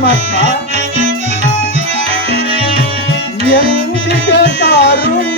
పరమాత్మ ఎందుకు కారుణ్య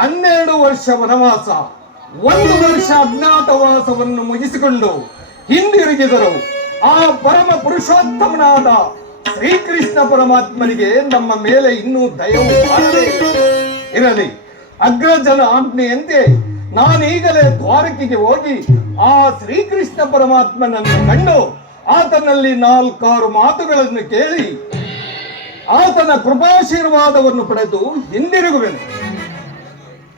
ಹನ್ನೆರಡು ವರ್ಷ ವನವಾಸ ಒಂದು ವರ್ಷ ಅಜ್ಞಾತವಾಸವನ್ನು ಮುಗಿಸಿಕೊಂಡು ಹಿಂದಿರುಗಿದರು. ಆ ಪರಮ ಪುರುಷೋತ್ತಮನಾದ ಶ್ರೀಕೃಷ್ಣ ಪರಮಾತ್ಮನಿಗೆ ನಮ್ಮ ಮೇಲೆ ಇನ್ನೂ ದಯವು ಇರಲಿ, ಅಗ್ರಜನ ಆಜ್ಞೆಯಂತೆ ನಾನೀಗಲೇ ದ್ವಾರಕಿಗೆ ಹೋಗಿ ಆ ಶ್ರೀಕೃಷ್ಣ ಪರಮಾತ್ಮನನ್ನು ಕಂಡು ಆತನಲ್ಲಿ ನಾಲ್ಕಾರು ಮಾತುಗಳನ್ನು ಕೇಳಿ ಆತನ ಕೃಪಾಶೀರ್ವಾದವನ್ನು ಪಡೆದು ಹಿಂದಿರುಗುವೆನು.